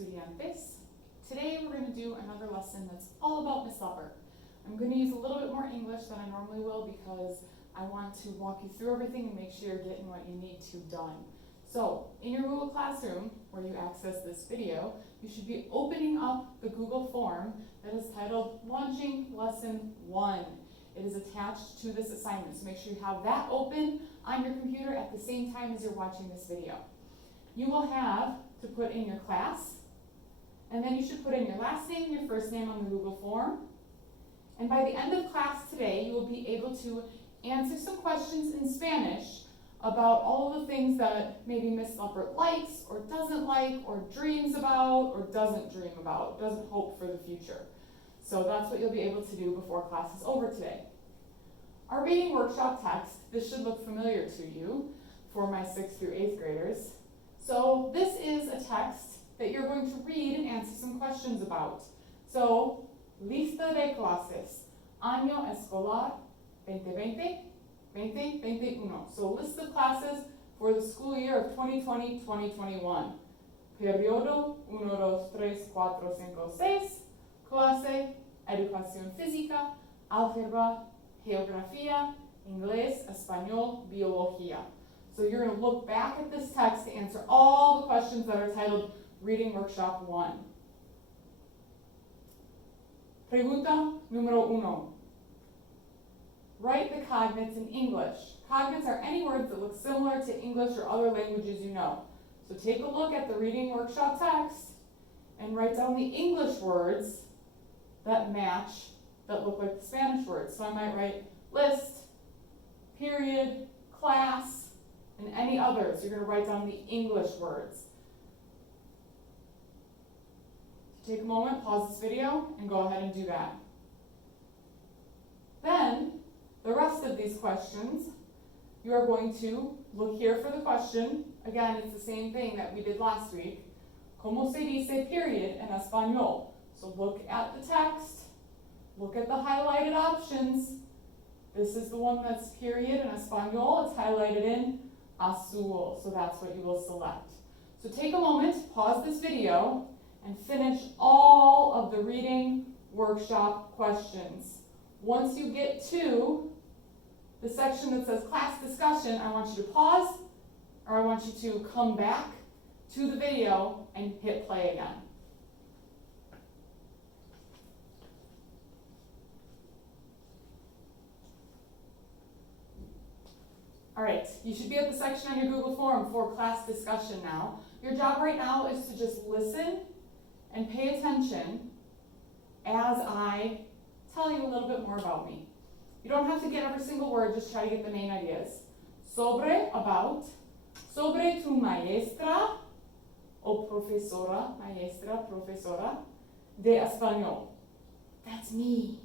estudiantes. Today we're going to do another lesson that's all about Miss Leopard. I'm going to use a little bit more English than I normally will because I want to walk you through everything and make sure you're getting what you need to done. So, in your Google Classroom, where you access this video, you should be opening up the Google form that is titled Launching Lesson 1. It is attached to this assignment, so make sure you have that open on your computer at the same time as you're watching this video. You will have to put in your class, and then you should put in your last name and your first name on the Google form. And by the end of class today, you will be able to answer some questions in Spanish about all of the things that maybe Miss Leopard likes or doesn't like or dreams about or doesn't dream about, doesn't hope for the future. So that's what you'll be able to do before class is over today. Our reading workshop text, this should look familiar to you for my 6th through 8th graders. So this is a text that you're going to read and answer some questions about. So, lista de clases, año escolar 2020-2021. So list of classes for the school year of 2020-2021. Periodo 1, 2, 3, 4, 5, 6. Clase Educación Física, Álgebra, Geografía, Inglés, Español, Biología. So you're going to look back at this text to answer all the questions that are titled Reading Workshop 1. Pregunta número 1. Write the cognates in English. Cognates are any words that look similar to English or other languages you know. So take a look at the Reading Workshop text and write down the English words that match, that look like the Spanish words. So I might write list, period, class, and any others. You're going to write down the English words. Take a moment, pause this video, and go ahead and do that. Then, the rest of these questions, you are going to look here for the question. Again, it's the same thing that we did last week. ¿Cómo se dice period en español? So look at the text, look at the highlighted options. This is the one that's period in español. It's highlighted in azul, so that's what you will select. So take a moment, pause this video, and finish all of the reading workshop questions. Once you get to the section that says class discussion, I want you to pause, or I want you to come back to the video and hit play again. All right, you should be at the section on your Google form for class discussion now. Your job right now is to just listen and pay attention as I tell you a little bit more about me. You don't have to get every single word, just try to get the main ideas. Sobre, about. Sobre tu maestra o profesora, maestra, profesora, de español. That's me.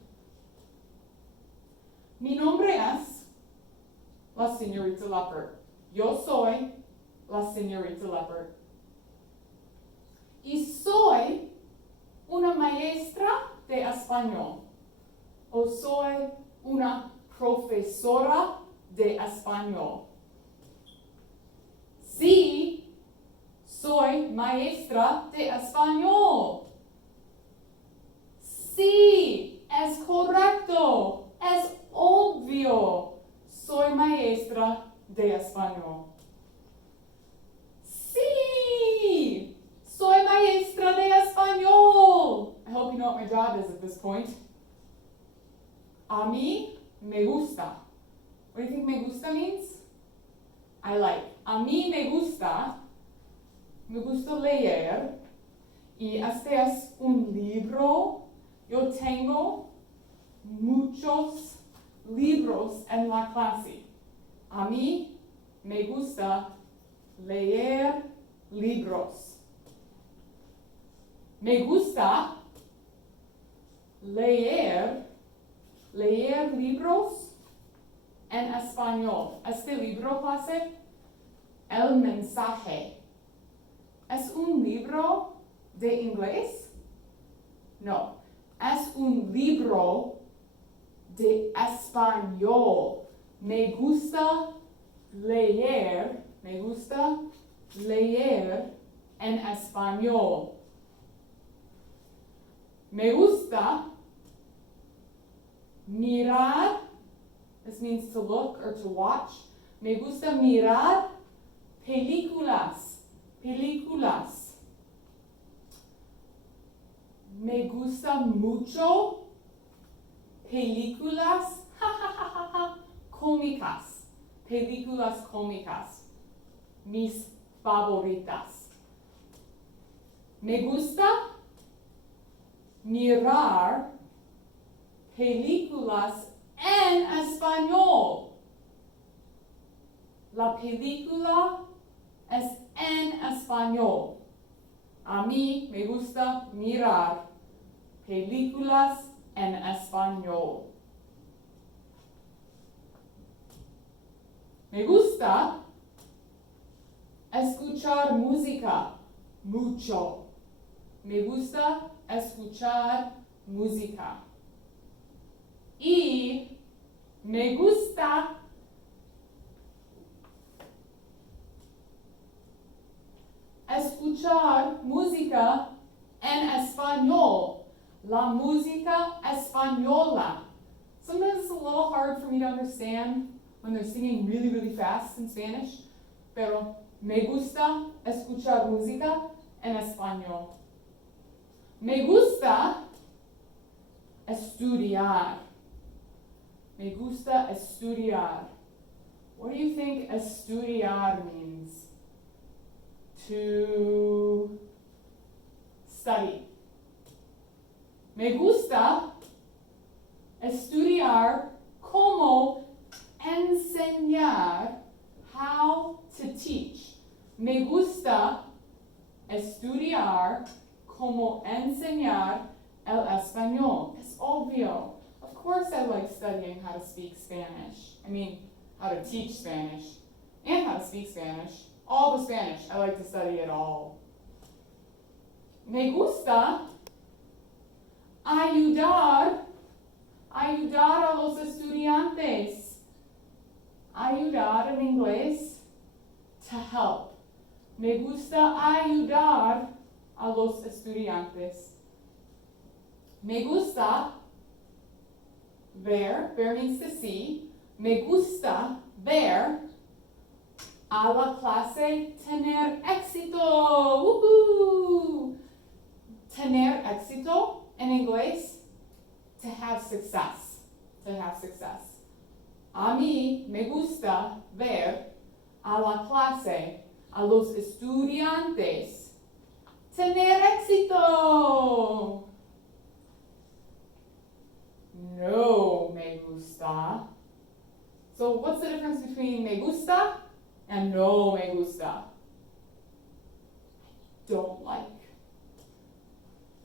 Mi nombre es la señorita Leopard. Yo soy la señorita Leopard. Y soy una maestra de español. O soy una profesora de español. Sí, soy maestra de español. Sí, es correcto, es obvio. Soy maestra de español. Sí, soy maestra de español. I hope you know what my job is at this point. A mí me gusta. What do you think me gusta means? I like. A mí me gusta leer. Y este es un libro. Yo tengo muchos libros en la clase. A mí me gusta leer libros. Me gusta leer libros en español. Este libro, clase, El mensaje. ¿Es un libro de inglés? No. Es un libro de español. Me gusta leer en español. Me gusta mirar. This means to look or to watch. Me gusta mirar películas. Películas. Me gusta mucho películas cómicas. Películas cómicas. Mis favoritas. Me gusta mirar películas en español. La película es en español. A mí me gusta mirar películas en español. Me gusta escuchar música mucho. Me gusta escuchar música. Y me gusta escuchar música en español. La música española. Sometimes it's a little hard for me to understand when they're singing really, really fast in Spanish. Pero me gusta escuchar música en español. Me gusta estudiar. Me gusta estudiar. What do you think estudiar means? To study. Me gusta estudiar cómo enseñar, how to teach. Me gusta estudiar cómo enseñar el español. Es obvio. Of course I like studying how to speak Spanish. I mean, how to teach Spanish and how to speak Spanish. All the Spanish. I like to study it all. Me gusta ayudar a los estudiantes. Ayudar en inglés, to help. Me gusta ayudar a los estudiantes. Me gusta ver means to see. Me gusta ver a la clase tener éxito. Woohoo! Tener éxito en inglés, to have success. To have success. A mí me gusta ver a la clase, a los estudiantes, tener éxito. No me gusta. So what's the difference between me gusta and no me gusta? Don't like.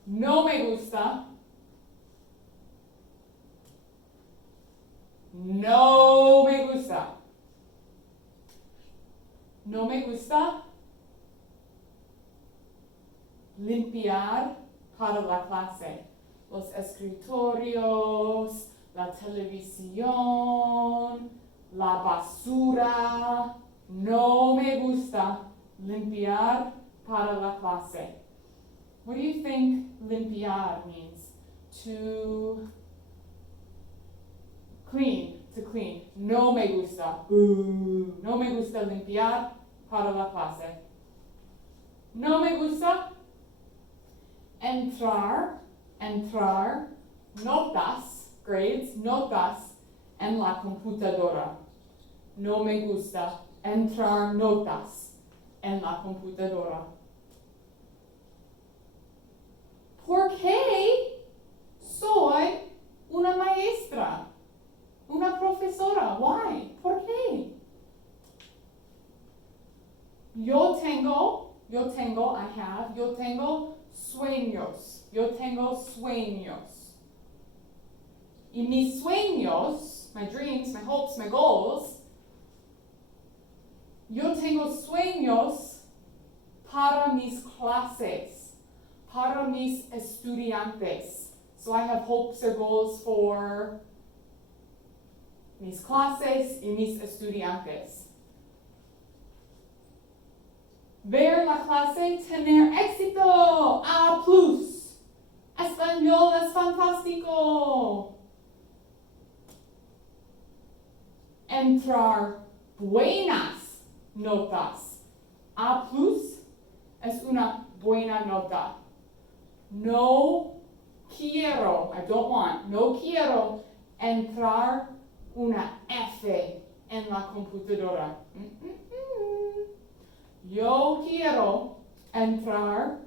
No me gusta. No me gusta. No me gusta limpiar para la clase. Los escritorios, la televisión, la basura. No me gusta limpiar para la clase. What do you think limpiar means? To clean, to clean. No me gusta. No me gusta limpiar para la clase. No me gusta entrar, notas, grades, notas en la computadora. No me gusta entrar notas en la computadora. Porque soy una maestra, una profesora. Why? ¿Por qué? Yo tengo sueños. Yo tengo sueños. Y mis sueños, my dreams, my hopes, my goals, yo tengo sueños para mis clases, para mis estudiantes. So I have hopes or goals for mis clases y mis estudiantes. Ver la clase, tener éxito, A+. Español es fantástico. Entrar buenas notas. A plus es una buena nota. No quiero, I don't want, no quiero entrar una F en la computadora. Yo quiero entrar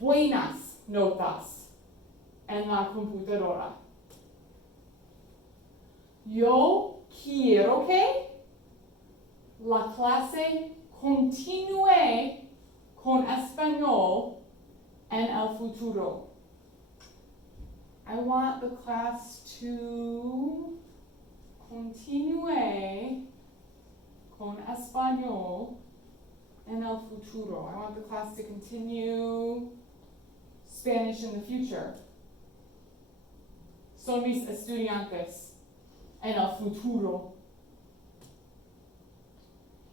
buenas notas en la computadora. Yo quiero que la clase continúe con español en el futuro. I want the class to continue con español en el futuro. I want the class to continue Spanish in the future. Son mis estudiantes en el futuro.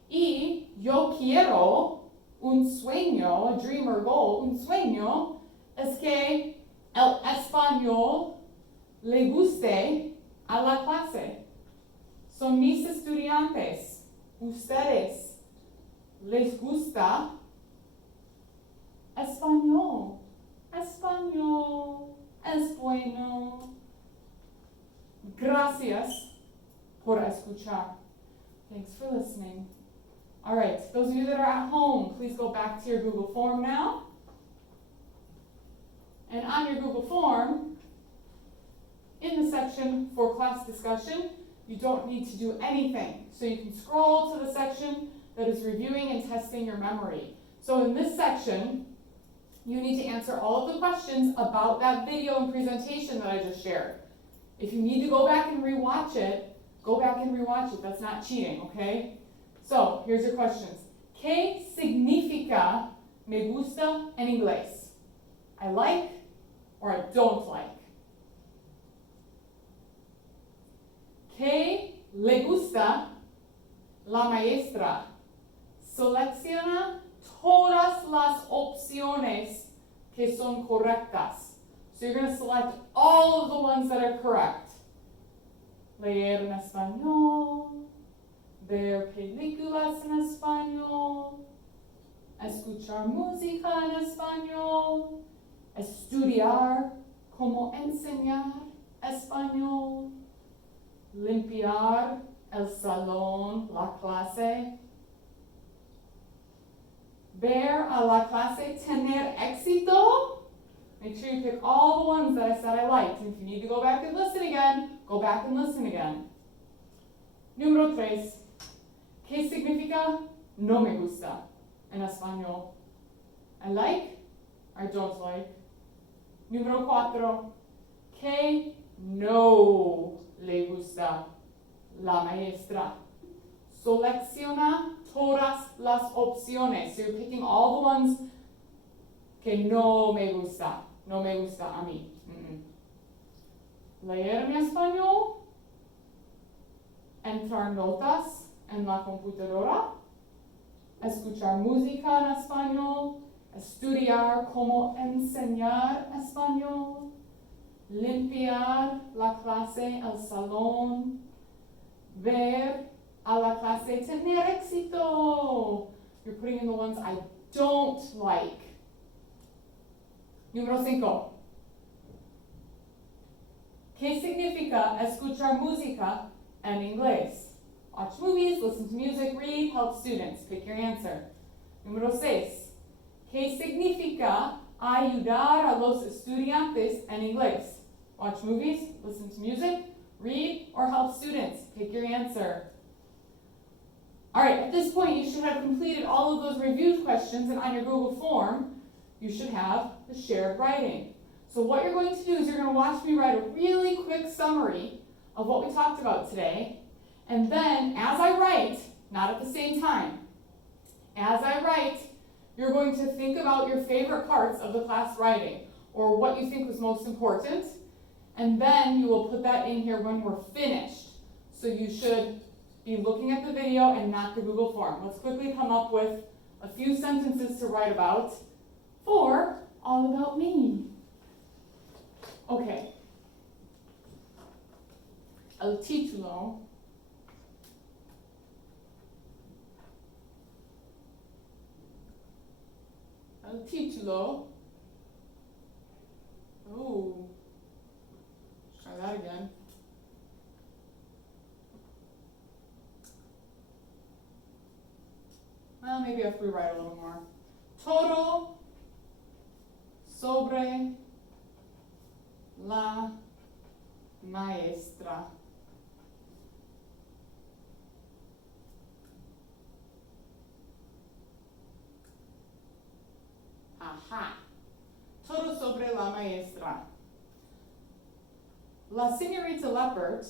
Y yo quiero un sueño, a dream or goal, un sueño es que el español le guste a la clase. Son mis estudiantes. Ustedes les gusta español. Español es bueno. Gracias por escuchar. Thanks for listening. All right, those of you that are at home, please go back to your Google form now. And on your Google form, in the section for class discussion, you don't need to do anything. So you can scroll to the section that is reviewing and testing your memory. So in this section, you need to answer all of the questions about that video and presentation that I just shared. If you need to go back and rewatch it, go back and rewatch it. That's not cheating, okay? So here's your questions. ¿Qué significa me gusta en inglés? I like or I don't like. ¿Qué le gusta la maestra? Selecciona todas las opciones que son correctas. So you're going to select all of the ones that are correct. Leer en español, ver películas en español, escuchar música en español, estudiar cómo enseñar español, limpiar el salón, la clase, ver a la clase tener éxito. Make sure you pick all the ones that I said I liked. And if you need to go back and listen again, go back and listen again. Número 3. ¿Qué significa no me gusta en español? I like, I don't like. Número 4. ¿Qué no le gusta la maestra? Selecciona todas las opciones. So you're picking all the ones que no me gusta. No me gusta a mí. Leer en español. Entrar notas en la computadora. Escuchar música en español. Estudiar cómo enseñar español. Limpiar la clase, el salón. Ver a la clase tener éxito. You're putting in the ones I don't like. Número 5. ¿Qué significa escuchar música en inglés? Watch movies, listen to music, read, help students. Pick your answer. Número 6. ¿Qué significa ayudar a los estudiantes en inglés? Watch movies, listen to music, read, or help students. Pick your answer. All right, at this point, you should have completed all of those review questions, and on your Google form, you should have the shared writing. So what you're going to do is you're going to watch me write a really quick summary of what we talked about today, and then as I write, not at the same time, as I write, you're going to think about your favorite parts of the class writing, or what you think was most important, and then you will put that in here when we're finished. So you should be looking at the video and not the Google form. Let's quickly come up with a few sentences to write about for All About Me. Okay. El título. El título. Ooh. Let's try that again. Well, maybe I have to rewrite a little more. Todo sobre la maestra. Ajá. Todo sobre la maestra. La señorita Leppert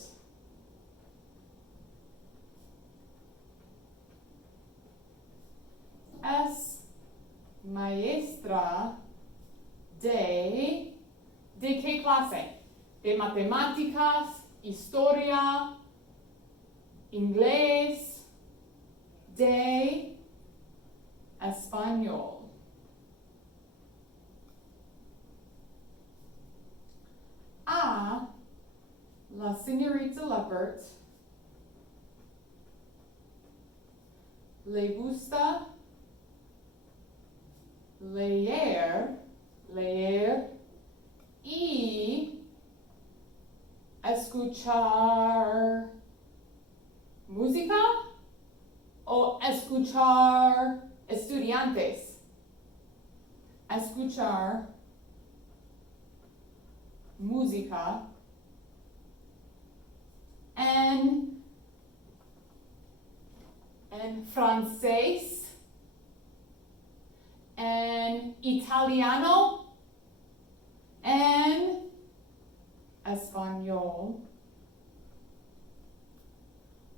es maestra ¿de qué clase? De matemáticas, historia, inglés, de español. A la señorita Leppert le gusta leer y escuchar música o escuchar estudiantes. Escuchar música en francés, en italiano, en español.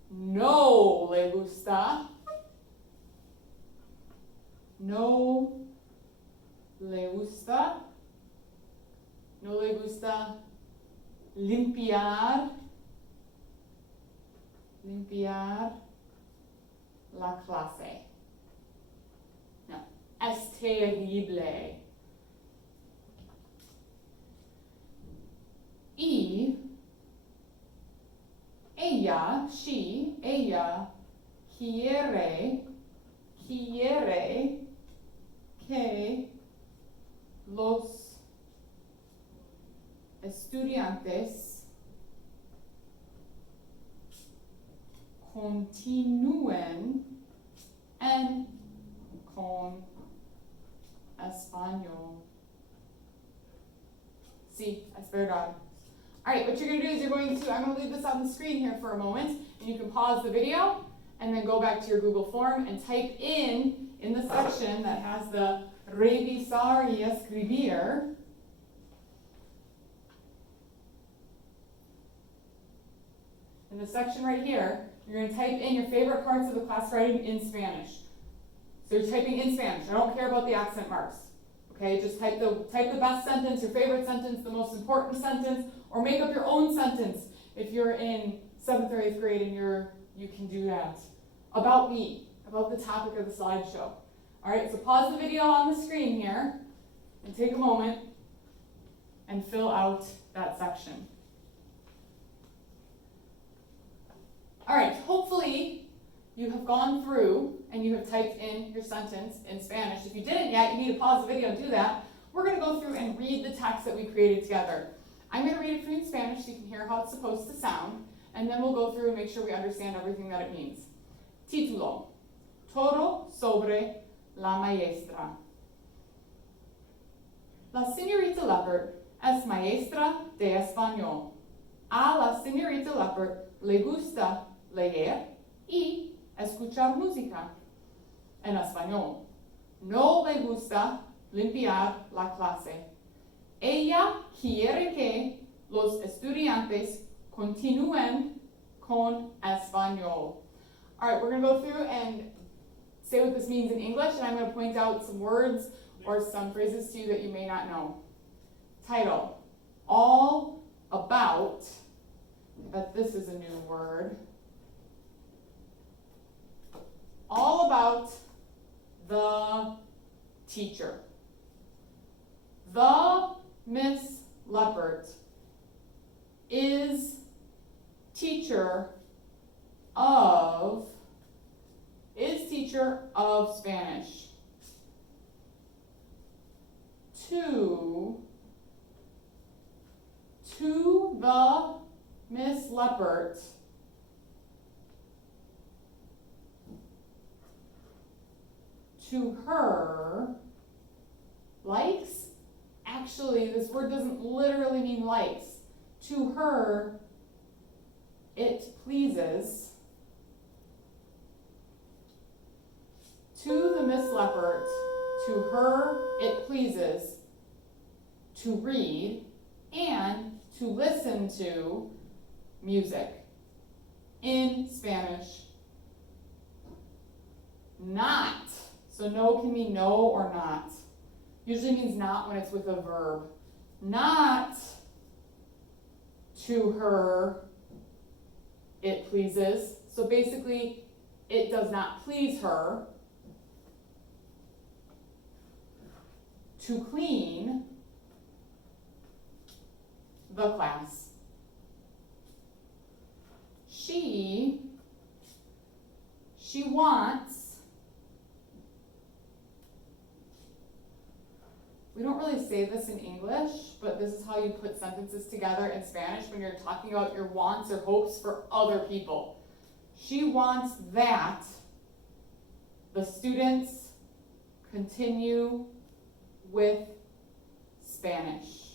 No le gusta. No le gusta. No le gusta limpiar la clase. No, es terrible. Y ella quiere que los estudiantes continúen con español. Sí, es verdad. All right, what you're going to do is I'm going to leave this on the screen here for a moment, and you can pause the video and then go back to your Google form and type in the section that has the revisar y escribir. In the section right here, you're going to type in your favorite parts of the class writing in Spanish. So you're typing in Spanish. I don't care about the accent marks. Okay, just type the best sentence, your favorite sentence, the most important sentence, or make up your own sentence if you're in 7th or 8th grade and you can do that. About me, about the topic of the slideshow. All right, so pause the video on the screen here and take a moment and fill out that section. All right, hopefully you have gone through and you have typed in your sentence in Spanish. If you didn't yet, you need to pause the video and do that. We're going to go through and read the text that we created together. I'm going to read it for you in Spanish so you can hear how it's supposed to sound, and then we'll go through and make sure we understand everything that it means. Título: Todo sobre la maestra. La señorita Leppert es maestra de español. A la señorita Leppert le gusta leer y escuchar música en español. No le gusta limpiar la clase. Ella quiere que los estudiantes continúen con español. All right, we're going to go through and say what this means in English, and I'm going to point out some words or some phrases to you that you may not know. Title: All about, but this is a new word. All about the teacher. The Miss Leppert is teacher of Spanish to the Miss Leppert to her likes. Actually, this word doesn't literally mean likes. To her, it pleases. To the Miss Leppert, to her, it pleases to read and to listen to music in Spanish. Not. So no can mean no or not. Usually means not when it's with a verb. Not to her, it pleases. So basically, it does not please her to clean the class. She wants, we don't really say this in English, but this is how you put sentences together in Spanish when you're talking about your wants or hopes for other people. She wants that the students continue with Spanish.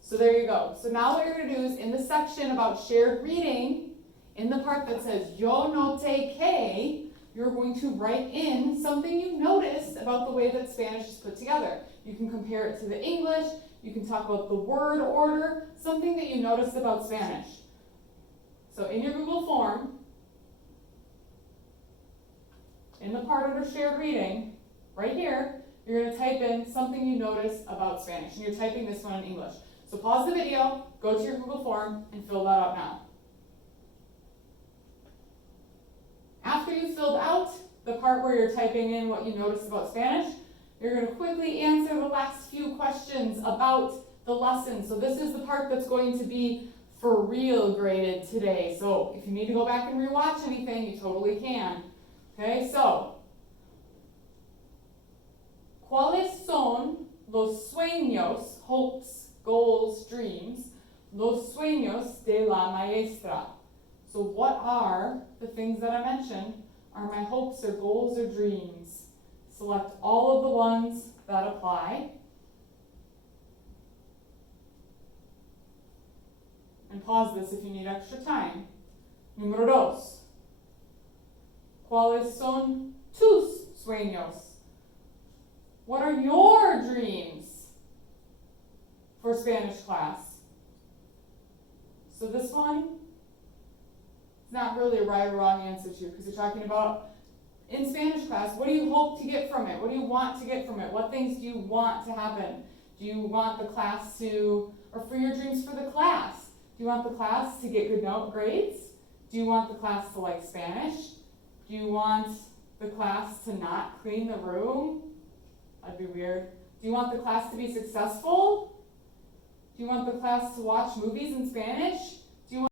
So there you go. So now what you're going to do is in the section about shared reading, in the part that says yo noté que, you're going to write in something you noticed about the way that Spanish is put together. You can compare it to the English, you can talk about the word order, something that you noticed about Spanish. So in your Google form, in the part under shared reading, right here, you're going to type in something you noticed about Spanish, and you're typing this one in English. So pause the video, go to your Google form, and fill that out now. After you filled out the part where you're typing in what you noticed about Spanish, you're going to quickly answer the last few questions about the lesson. So this is the part that's going to be for real graded today. So if you need to go back and rewatch anything, you totally can. Okay, so ¿cuáles son los sueños, hopes, goals, dreams, los sueños de la maestra? So what are the things that I mentioned are my hopes or goals or dreams? Select all of the ones that apply. And pause this if you need extra time. Número dos. ¿Cuáles son tus sueños? What are your dreams for Spanish class? So this one, it's not really a right or wrong answer to, because you're talking about in Spanish class, what do you hope to get from it? What do you want to get from it? What things do you want to happen? Do you want the class to, or for your dreams for the class, do you want the class to get good grades? Do you want the class to like Spanish? Do you want the class to not clean the room? That'd be weird. Do you want the class to be successful? Do you want the class to watch movies in Spanish?